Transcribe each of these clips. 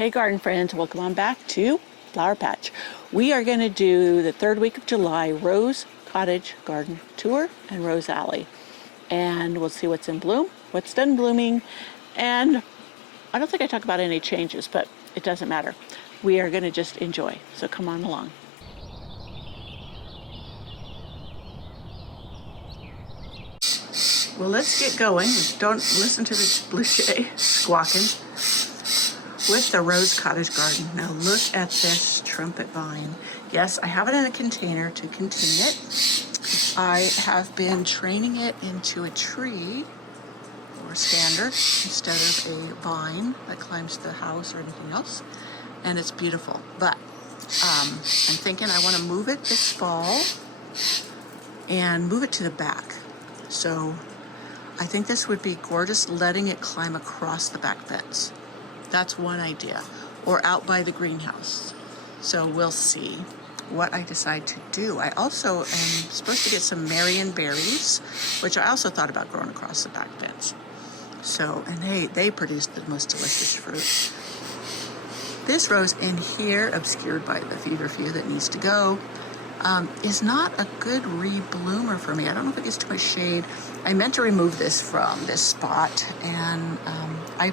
Hey garden friends, welcome on back to Flower Patch. We are going to do the third week of July Rose Cottage Garden Tour and Rose Alley. And we'll see what's in bloom, what's done blooming, and I don't think I talk about any changes, but it doesn't matter. We are going to just enjoy, so come on along. Well, let's get going. Don't listen to the blue jay squawking. With the Rose Cottage garden. Now look at this trumpet vine. Yes, I have it in a container to contain it. I have been training it into a tree or standard instead of a vine that climbs the house or anything else. And it's beautiful. But I'm thinking I want to move it this fall and move it to the back. So I think this would be gorgeous, letting it climb across the back fence. That's one idea, or out by the greenhouse. So we'll see what I decide to do. I also am supposed to get some Marion berries, which I also thought about growing across the back fence. So, and they produce the most delicious fruit. This rose in here, obscured by the fever that needs to go, is not a good rebloomer for me. I don't know if it gets too much shade. I meant to remove this from this spot, and I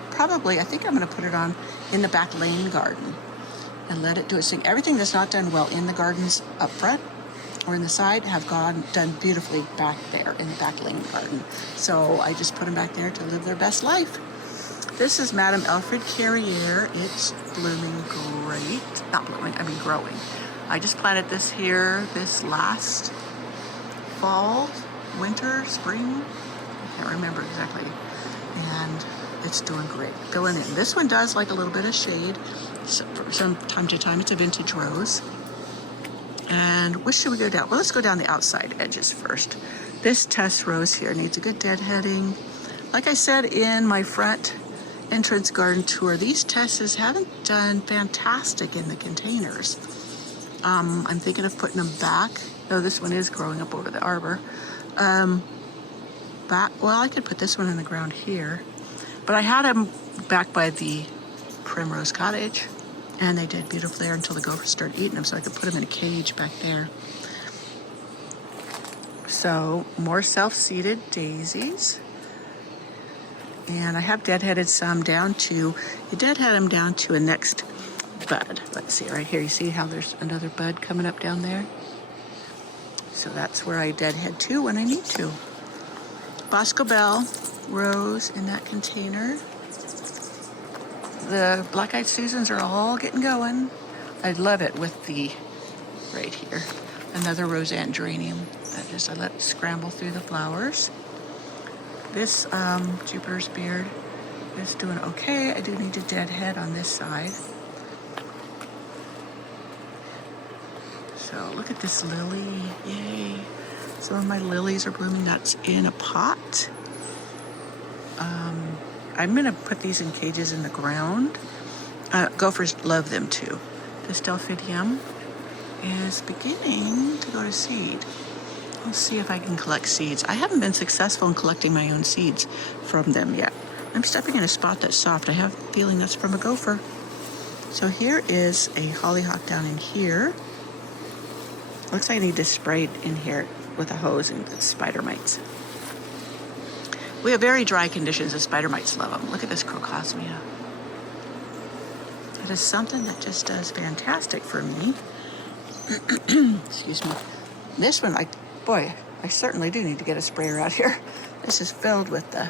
think I'm going to put it on in the back lane garden and let it do its thing. Everything that's not done well in the gardens up front or in the side have done beautifully back there in the back lane garden. So I just put them back there to live their best life. This is Madame Alfred Carriere. It's blooming great. Not blooming, I mean growing. I just planted this here this last fall, winter, spring. I can't remember exactly. And it's doing great. Going in. This one does like a little bit of shade. So from time to time, it's a vintage rose. And which should we go down? Well, let's go down the outside edges first. This Tess rose here needs a good deadheading. Like I said in my front entrance garden tour, these Tesses haven't done fantastic in the containers. I'm thinking of putting them back. Oh, this one is growing up over the arbor. Well, I could put this one in the ground here. But I had them back by the Rose Cottage, and they did beautiful there until the gophers started eating them, so I could put them in a cage back there. So, more self-seeded daisies. And I have deadheaded some down to, you deadhead them down to a next bud. Let's see, right here, you see how there's another bud coming up down there? So that's where I deadhead to when I need to. Bosco Bell rose in that container. The black-eyed Susans are all getting going. I love it with the, right here, another roseanne geranium. I let it scramble through the flowers. This Jupiter's Beard is doing okay. I do need to deadhead on this side. So look at this lily, yay. Some of my lilies are blooming. That's in a pot. I'm gonna put these in cages in the ground. Gophers love them too. This Delphidium is beginning to go to seed. I'll see if I can collect seeds. I haven't been successful in collecting my own seeds from them yet. I'm stepping in a spot that's soft. I have a feeling that's from a gopher. So here is a hollyhock down in here. Looks like I need to spray it in here with a hose and the spider mites. We have very dry conditions and spider mites love them. Look at this crocosmia. It is something that just does fantastic for me. Excuse me. This one, I certainly do need to get a sprayer out here. This is filled with the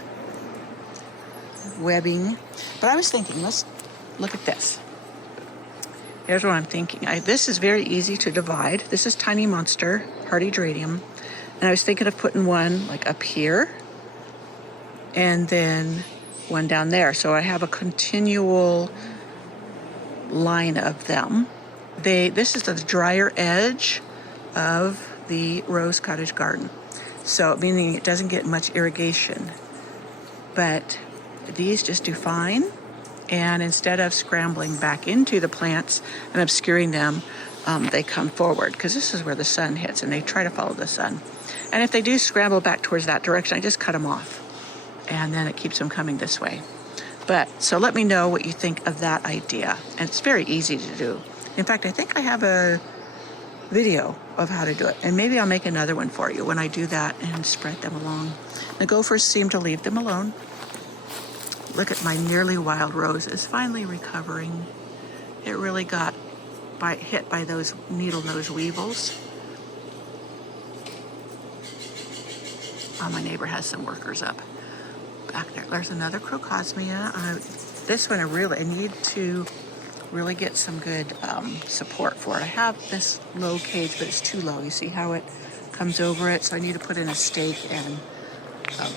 webbing. But I was thinking, let's look at this. Here's what I'm thinking. This is very easy to divide. This is Tiny Monster, hardy geranium. And I was thinking of putting one like up here and then one down there. So I have a continual line of them. This is the drier edge of the Rose Cottage garden. So meaning it doesn't get much irrigation. But these just do fine. And instead of scrambling back into the plants and obscuring them, they come forward because this is where the sun hits and they try to follow the sun. And if they do scramble back towards that direction, I just cut them off. And then it keeps them coming this way. But, so let me know what you think of that idea. And it's very easy to do. In fact, I think I have a video of how to do it. And maybe I'll make another one for you when I do that and spread them along. The gophers seem to leave them alone. Look at my nearly wild roses finally recovering. It really got hit by those needle nose weevils. Oh, my neighbor has some workers up back there. There's another crocosmia. This one I need to really get some good support for it. I have this low cage, but it's too low. You see how it comes over it? So I need to put in a stake and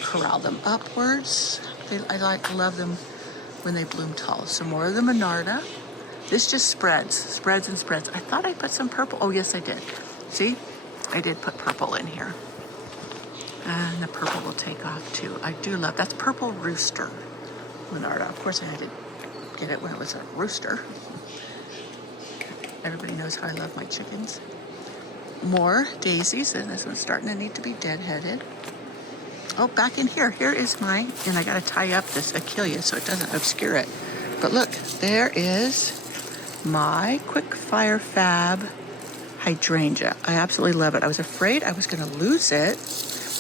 corral them upwards. I love them when they bloom tall. Some more of the Monarda. This just spreads and spreads. I thought I put some purple. Oh, yes, I did. See? I did put purple in here. And the purple will take off too. I do love, that's purple rooster Monarda. Of course, I had to get it when it was a rooster. Everybody knows how I love my chickens. More daisies, and this one's starting to need to be deadheaded. Oh, back in here. Here is mine, and I got to tie up this achillea so it doesn't obscure it. But look, there is my Quick Fire Fab hydrangea. I absolutely love it. I was afraid I was going to lose it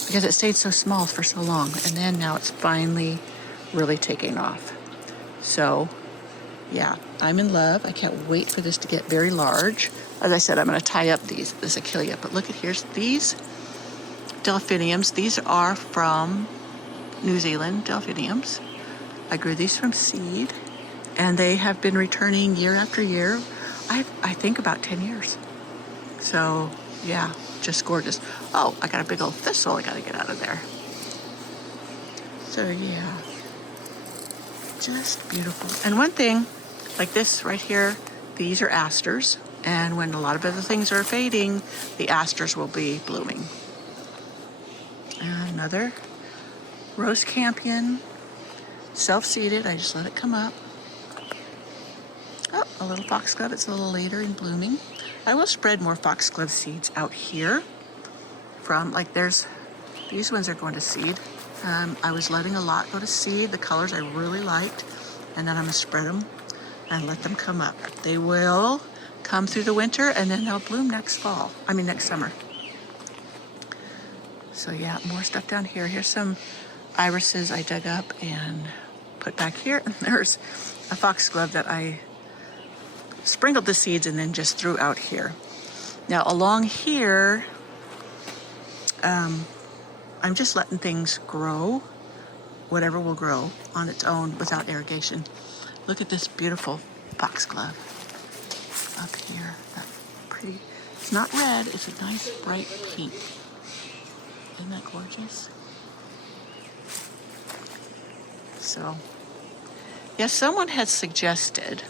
because it stayed so small for so long, and then now it's finally really taking off. So, yeah, I'm in love. I can't wait for this to get very large. As I said, I'm going to tie up this achillea. But look at here's these delphiniums. These are from New Zealand delphiniums. I grew these from seed, and they have been returning year after year. I think about 10 years. So, yeah, just gorgeous. Oh, I got a big old thistle I got to get out of there. So, yeah, just beautiful. And one thing, like this right here, these are asters. And when a lot of other things are fading, the asters will be blooming. And another rose campion, self-seeded. I just let it come up. Oh, a little foxglove. It's a little later in blooming. I will spread more foxglove seeds out here from, like these ones are going to seed. I was letting a lot go to seed, the colors I really liked, and then I'm going to spread them and let them come up. They will come through the winter, and then they'll bloom next summer. So yeah, more stuff down here. Here's some irises I dug up and put back here. And there's a foxglove that I sprinkled the seeds and then just threw out here. Now along here, I'm just letting things grow, whatever will grow on its own without irrigation. Look at this beautiful foxglove up here. That pretty, it's not red, it's a nice bright pink. Isn't that gorgeous? So, yes, someone had suggested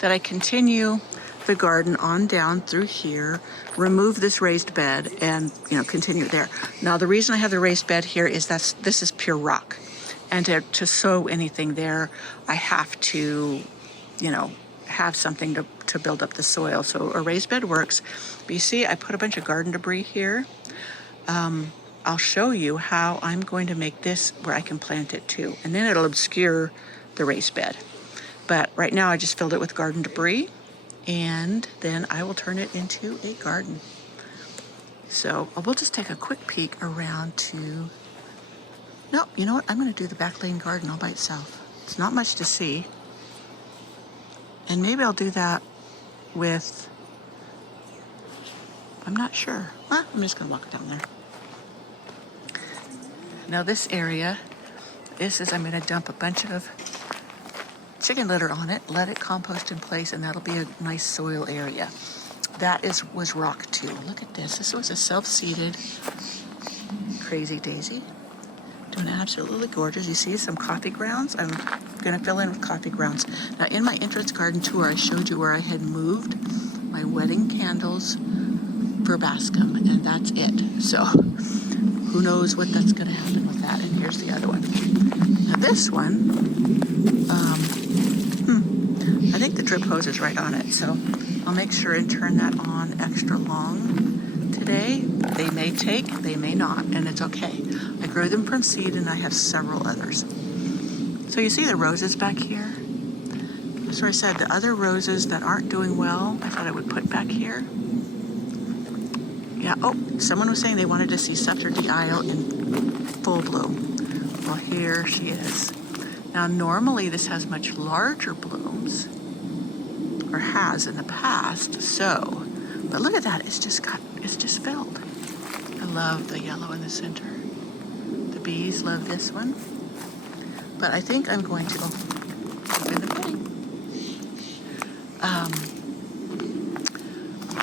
that I continue the garden on down through here, remove this raised bed, and continue there. Now the reason I have the raised bed here is this is pure rock, and to sow anything there, I have to, have something to build up the soil. So a raised bed works. But you see, I put a bunch of garden debris here. I'll show you how I'm going to make this where I can plant it too, and then it'll obscure the raised bed. But right now I just filled it with garden debris, and then I will turn it into a garden. So we'll just take a quick peek around to, no, you know what? I'm going to do the back lane garden all by itself. It's not much to see. And maybe I'll do that with, I'm not sure. I'm just going to walk down there. Now this area, I'm going to dump a bunch of chicken litter on it, let it compost in place, and that'll be a nice soil area. That was rock too. Look at this. This was a self-seeded crazy daisy. Doing absolutely gorgeous. You see some coffee grounds? I'm going to fill in with coffee grounds. Now in my entrance garden tour, I showed you where I had moved my wedding candles verbascum, and that's it. So who knows what that's going to happen with that. And here's the other one. Now this one, I think the drip hose is right on it, so I'll make sure and turn that on extra long today. They may take, they may not, and it's okay. I grew them from seed, and I have several others. So you see the roses back here? So I said the other roses that aren't doing well, I thought I would put back here. Yeah, oh, someone was saying they wanted to see Scepter d'Isle in full bloom. Well, here she is. Now, normally this has much larger blooms, or has in the past, so, but look at that, it's just filled. I love the yellow in the center. The bees love this one. But I think I'm going to open the pudding.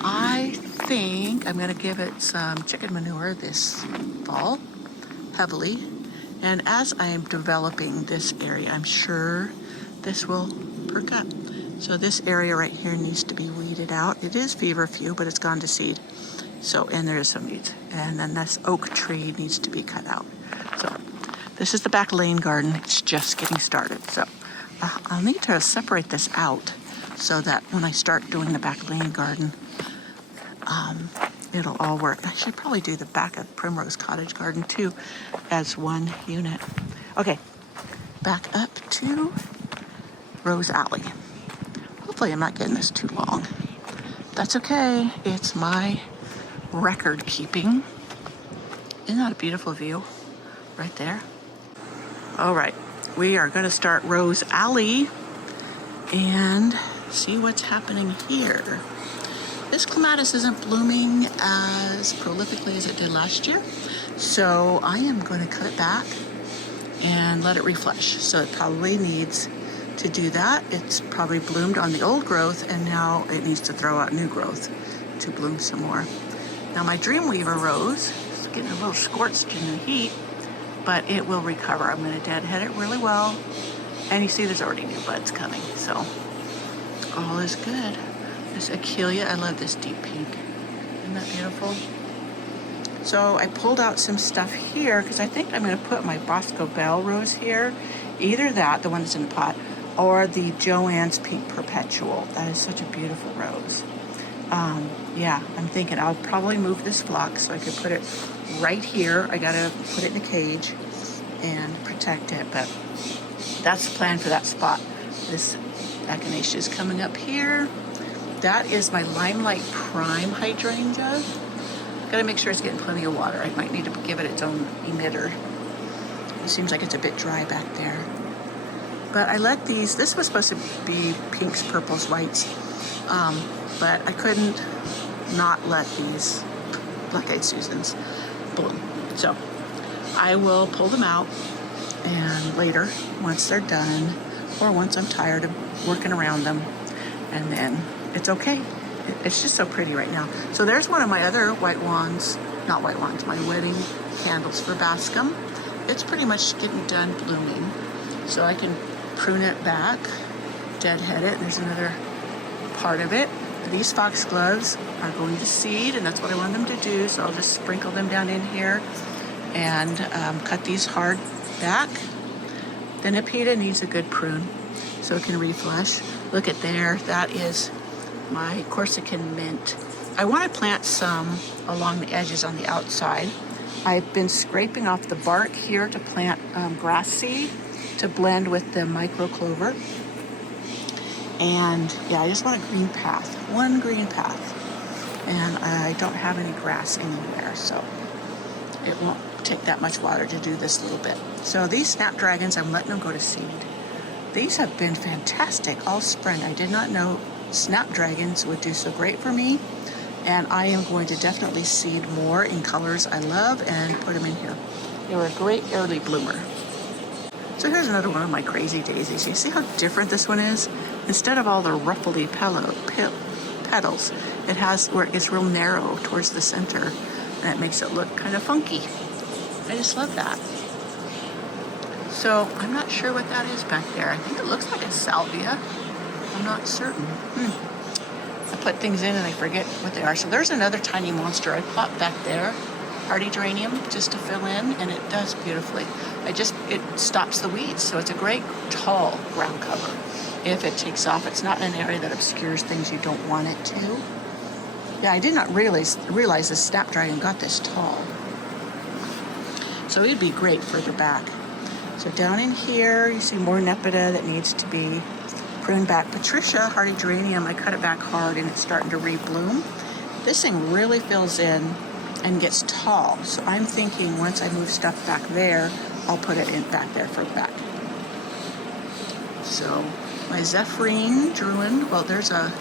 I think I'm going to give it some chicken manure this fall, heavily. And as I am developing this area, I'm sure this will perk up. So this area right here needs to be weeded out. It is feverfew, but it's gone to seed. So, and there is some weeds. And then this oak tree needs to be cut out. So this is the back lane garden. It's just getting started. So I'll need to separate this out so that when I start doing the back lane garden, it'll all work. I should probably do the back of Rose Cottage garden too as one unit. Okay, back up to Rose Alley. Hopefully I'm not getting this too long. That's okay. It's my record keeping. Isn't that a beautiful view right there? All right, we are going to start Rose Alley and see what's happening here. This clematis isn't blooming as prolifically as it did last year, so I am going to cut it back and let it refresh. So it probably needs to do that. It's probably bloomed on the old growth, and now it needs to throw out new growth to bloom some more. Now my Dreamweaver rose is getting a little scorched in the heat, but it will recover. I'm going to deadhead it really well, and you see there's already new buds coming, so all is good. This Achillea, I love this deep pink. Isn't that beautiful? So I pulled out some stuff here because I think I'm going to put my Bosco Bell rose here. Either that, the one that's in the pot, or the Joann's Pink Perpetual. That is such a beautiful rose. Yeah, I'm thinking I'll probably move this phlox so I could put it right here. I got to put it in a cage and protect it, but that's the plan for that spot. This echinacea is coming up here. That is my Limelight Prime hydrangea. Gotta make sure it's getting plenty of water. I might need to give it its own emitter. It seems like it's a bit dry back there. But I let these, this was supposed to be pinks, purples, whites, but I couldn't not let these black-eyed Susans bloom. So I will pull them out, and later, once they're done, or once I'm tired of working around them, and then it's okay. It's just so pretty right now. So there's one of my other white wands, not white wands, my wedding candles for Bascom. It's pretty much getting done blooming. So I can prune it back, deadhead it, and there's another part of it. These foxgloves are going to seed, and that's what I want them to do. So I'll just sprinkle them down in here and cut these hard back. The Nepeta needs a good prune so it can reflush. Look at there, that is my Corsican mint. I want to plant some along the edges on the outside. I've been scraping off the bark here to plant grass seed to blend with the micro clover. And yeah, I just want a green path, one green path. And I don't have any grass anywhere, so it won't take that much water to do this little bit. So these snapdragons, I'm letting them go to seed. These have been fantastic all spring. I did not know snapdragons would do so great for me, and I am going to definitely seed more in colors I love and put them in here. They were a great early bloomer. So here's another one of my crazy daisies. You see how different this one is? Instead of all the ruffly petals, it has where it's real narrow towards the center, and it makes it look kind of funky. I just love that. So I'm not sure what that is back there. I think it looks like a salvia. I'm not certain. I put things in and I forget what they are. So there's another tiny monster I popped back there. Hardy geranium, just to fill in, and it does beautifully. It stops the weeds, so it's a great tall ground cover. If it takes off, it's not in an area that obscures things you don't want it to. Yeah, I did not realize this snapdragon got this tall. So it'd be great further back. So down in here, you see more nepeta that needs to be pruned back. Patricia hardy geranium, I cut it back hard and it's starting to rebloom. This thing really fills in and gets tall. So I'm thinking once I move stuff back there, I'll put it in back there for that. So my Zephyrin Druin, well, there's a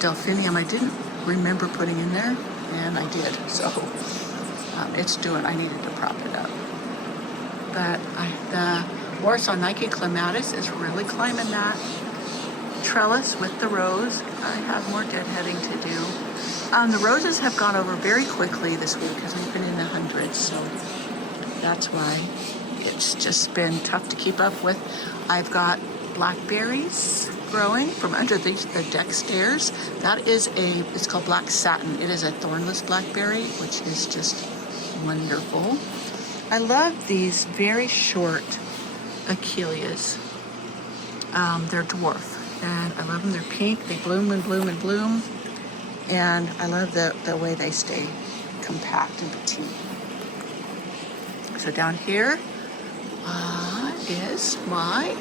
Delphinium I didn't remember putting in there, and I did. So it's doing, I needed to prop it up. But the Warsaw Nike Clematis is really climbing that trellis with the rose. I have more deadheading to do. The roses have gone over very quickly this week because we've been in the hundreds, so that's why it's just been tough to keep up with. I've got blackberries growing from under the deck stairs. That is it's called black satin. It is a thornless blackberry, which is just wonderful. I love these very short Achilles. They're dwarf, and I love them. They're pink. They bloom and bloom and bloom, and I love the way they stay compact and petite. So down here is my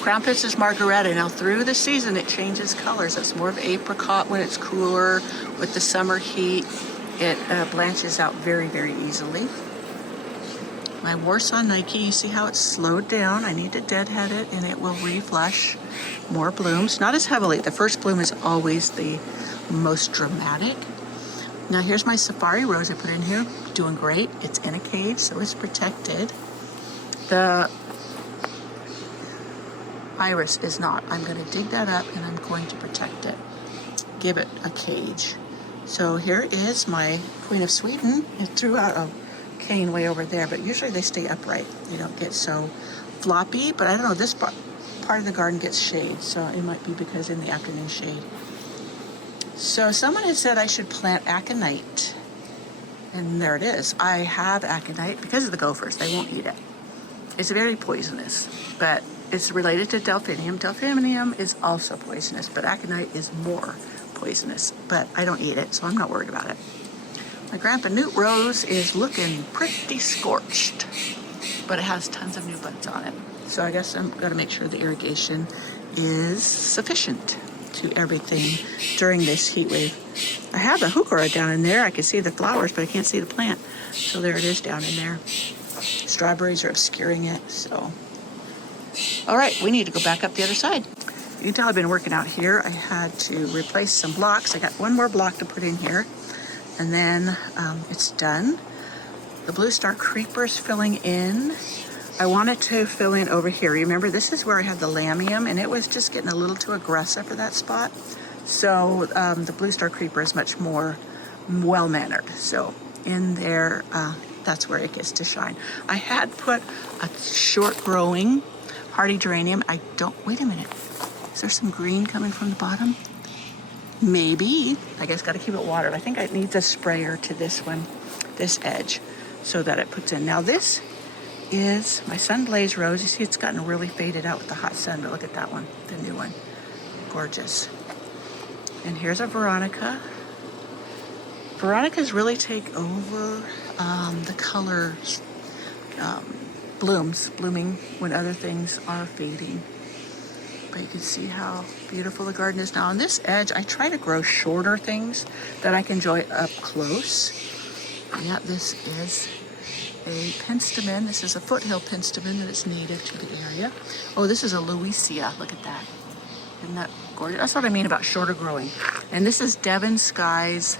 Krampus's Margaretta. Now through the season it changes colors. It's more of apricot when it's cooler. With the summer heat, it blanches out very, very easily. My Warsaw Nike, you see how it's slowed down. I need to deadhead it and it will reflush more blooms. Not as heavily. The first bloom is always the most dramatic. Now here's my Safari Rose I put in here. Doing great. It's in a cage, so it's protected. The Iris is not. I'm going to dig that up and I'm going to protect it. Give it a cage. So here is my Queen of Sweden. It threw out a cane way over there, but usually they stay upright. They don't get so floppy, but I don't know, this part of the garden gets shade, so it might be because in the afternoon shade. So someone has said I should plant aconite, and there it is. I have aconite because of the gophers. They won't eat it. It's very poisonous, but it's related to delphinium. Delphinium is also poisonous, but aconite is more poisonous, but I don't eat it, so I'm not worried about it. My Grandpa Newt Rose is looking pretty scorched, but it has tons of new buds on it. So I guess I'm going to make sure the irrigation is sufficient to everything during this heat wave. I have the heuchera down in there. I can see the flowers, but I can't see the plant. So there it is down in there. Strawberries are obscuring it, so. All right, we need to go back up the other side. You can tell I've been working out here. I had to replace some blocks. I got one more block to put in here, and then it's done. The Blue Star Creeper is filling in. I wanted to fill in over here. Remember, this is where I had the lamium, and it was just getting a little too aggressive for that spot. So the Blue Star Creeper is much more well-mannered. So in there, that's where it gets to shine. I had put a short-growing hardy geranium. Wait a minute. Is there some green coming from the bottom? Maybe. I guess got to keep it watered. I think it needs a sprayer to this one, this edge, so that it puts in. Now this is my Sunblaze Rose. You see it's gotten really faded out with the hot sun, but look at that one, the new one. Gorgeous. And here's a Veronica. Veronicas really take over the color blooming when other things are fading. But you can see how beautiful the garden is now. On this edge, I try to grow shorter things that I can enjoy up close. Yeah, this is a penstemon. This is a foothill penstemon that is native to the area. Oh, this is a Louisia. Look at that. Isn't that gorgeous? That's what I mean about shorter growing. And this is Devon Skies.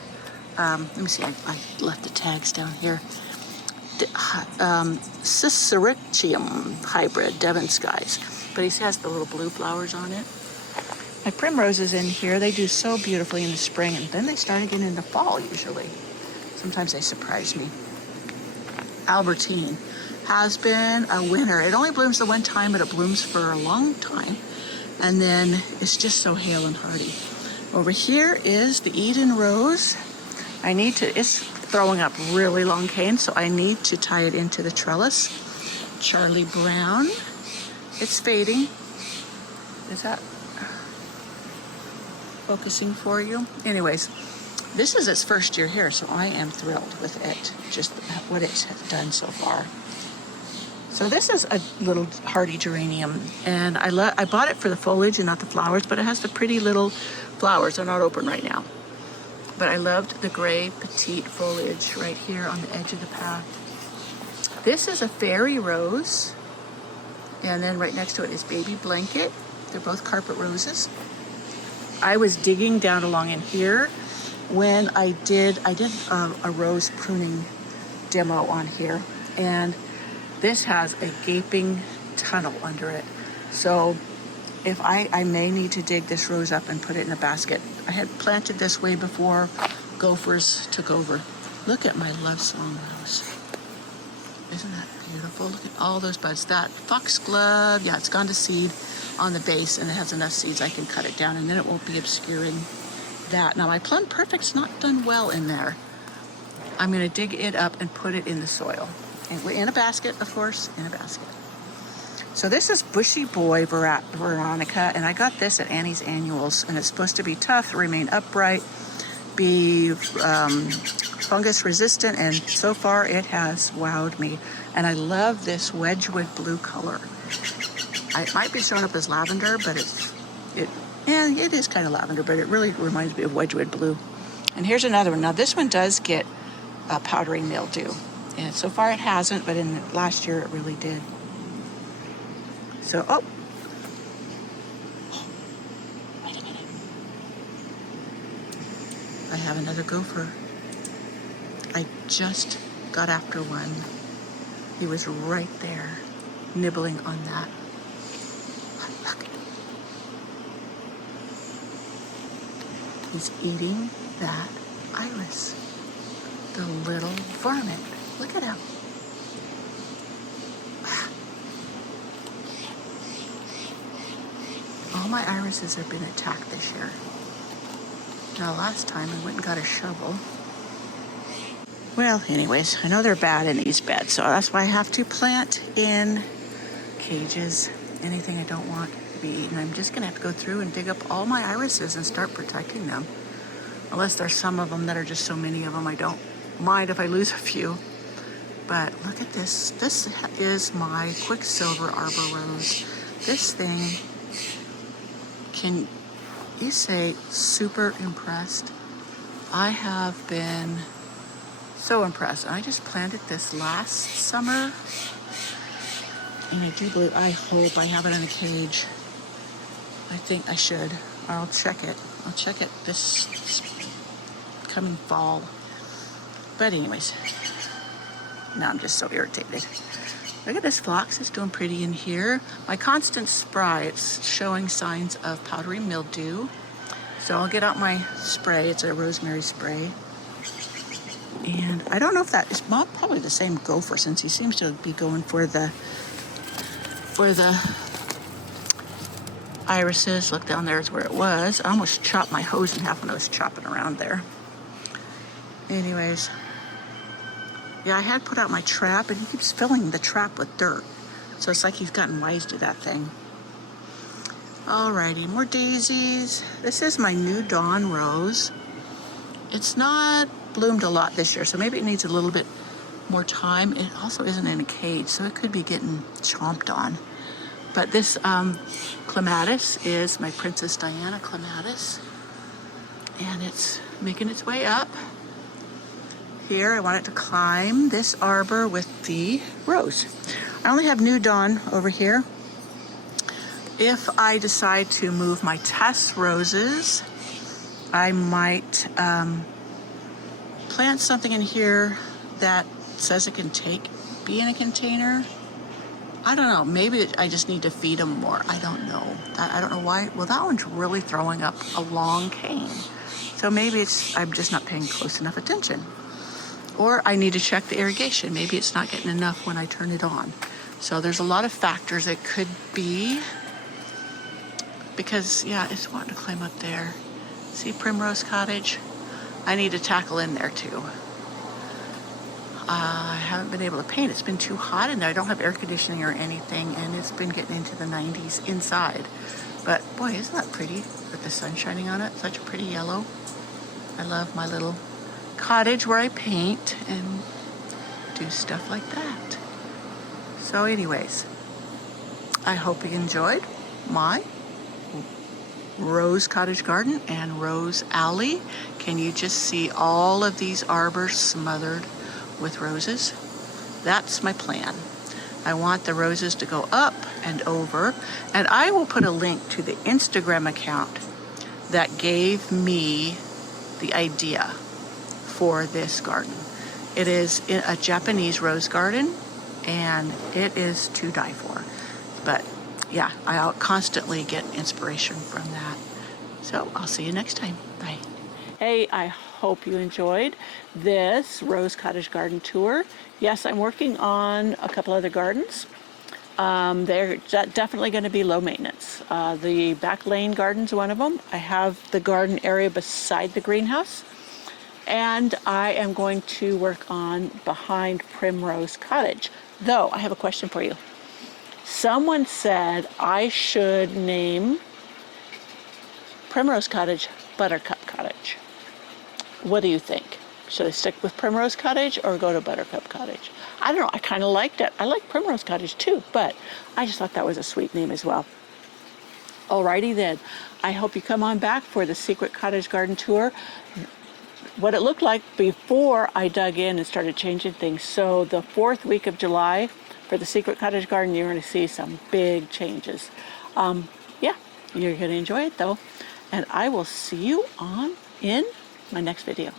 Let me see. I left the tags down here. Cicericium hybrid, Devon Skies. But he has the little blue flowers on it. My primroses in here, they do so beautifully in the spring, and then they start again in the fall usually. Sometimes they surprise me. Albertine has been a winner. It only blooms the one time, but it blooms for a long time. And then it's just so hale and hardy. Over here is the Eden Rose. It's throwing up really long canes, so I need to tie it into the trellis. Charlie Brown. It's fading. Is that focusing for you? Anyways, this is its first year here, so I am thrilled with it, just what it has done so far. So this is a little hardy geranium, and I bought it for the foliage and not the flowers, but it has the pretty little flowers. They're not open right now. But I loved the gray petite foliage right here on the edge of the path. This is a fairy rose, and then right next to it is baby blanket. They're both carpet roses. I was digging down along in here when I did a rose pruning demo on here, and this has a gaping tunnel under it. So if I may need to dig this rose up and put it in a basket. I had planted this way before gophers took over. Look at my love song rose. Isn't that beautiful? Look at all those buds. That foxglove, yeah, it's gone to seed on the base, and it has enough seeds I can cut it down, and then it won't be obscuring that. Now my Plum Perfect's not done well in there. I'm gonna dig it up and put it in the soil. And in a basket, of course, in a basket. So this is Bushy Boy Veronica, and I got this at Annie's Annuals, and it's supposed to be tough, remain upright, be fungus resistant, and so far it has wowed me. And I love this Wedgwood blue color. It might be shown up as lavender, but it is kind of lavender, but it really reminds me of Wedgwood blue. And here's another one. Now this one does get powdery mildew, and so far it hasn't, but in last year it really did. So, wait a minute. I have another gopher. I just got after one. He was right there, nibbling on that. Look. He's eating that iris. The little varmint. Look at him. All my irises have been attacked this year. Now last time I went and got a shovel. Well, anyways, I know they're bad in these beds, so that's why I have to plant in cages. Anything I don't want to be eaten. I'm just gonna have to go through and dig up all my irises and start protecting them. Unless there's some of them that are just so many of them, I don't mind if I lose a few. But look at this. This is my Quicksilver Arbor Rose. This thing, can you say super impressed? I have been so impressed. I just planted this last summer, and I do believe, I hope I have it in a cage. I think I should. I'll check it. I'll check it this coming fall. But anyways, now I'm just so irritated. Look at this phlox, it's doing pretty in here. My Constant Spry, it's showing signs of powdery mildew. So I'll get out my spray. It's a rosemary spray. And I don't know if that is probably the same gopher, since he seems to be going for the irises. Look, down there is where it was. I almost chopped my hose in half when I was chopping around there. Anyways, yeah, I had put out my trap, and he keeps filling the trap with dirt. So it's like he's gotten wise to that thing. Alrighty, more daisies. This is my New Dawn rose. It's not bloomed a lot this year, so maybe it needs a little bit more time. It also isn't in a cage, so it could be getting chomped on. But this clematis is my Princess Diana clematis, and it's making its way up. Here, I want it to climb this arbor with the rose. I only have New Dawn over here. If I decide to move my Tess roses, I might plant something in here that says it can be in a container. I don't know, maybe I just need to feed them more. I don't know. I don't know why. Well, that one's really throwing up a long cane. So maybe I'm just not paying close enough attention. Or I need to check the irrigation. Maybe it's not getting enough when I turn it on. So there's a lot of factors it could be. Because, yeah, it's wanting to climb up there. See Rose Cottage? I need to tackle in there too. I haven't been able to paint. It's been too hot in there. I don't have air conditioning or anything, and it's been getting into the 90s inside. But boy, isn't that pretty with the sun shining on it? Such a pretty yellow. I love my little cottage where I paint and do stuff like that. So anyways, I hope you enjoyed my Rose Cottage garden and Rose Alley. Can you just see all of these arbors smothered with roses? That's my plan. I want the roses to go up and over, and I will put a link to the Instagram account that gave me the idea for this garden. It is a Japanese rose garden, and it is to die for. But yeah, I constantly get inspiration from that. So I'll see you next time. Bye. Hey, I hope you enjoyed this Rose Cottage garden tour. Yes, I'm working on a couple other gardens. They're definitely going to be low maintenance. The back lane garden's one of them. I have the garden area beside the greenhouse. And I am going to work on behind Primrose Cottage. Though, I have a question for you. Someone said I should name Primrose Cottage Buttercup Cottage. What do you think? Should I stick with Primrose Cottage or go to Buttercup Cottage? I don't know, I kind of liked it. I like Primrose Cottage too, but I just thought that was a sweet name as well. Alrighty then, I hope you come on back for the Secret Cottage Garden Tour. What it looked like before I dug in and started changing things. So the 4th week of July for the Secret Cottage Garden, you're going to see some big changes. Yeah, you're going to enjoy it though. And I will see you in my next video.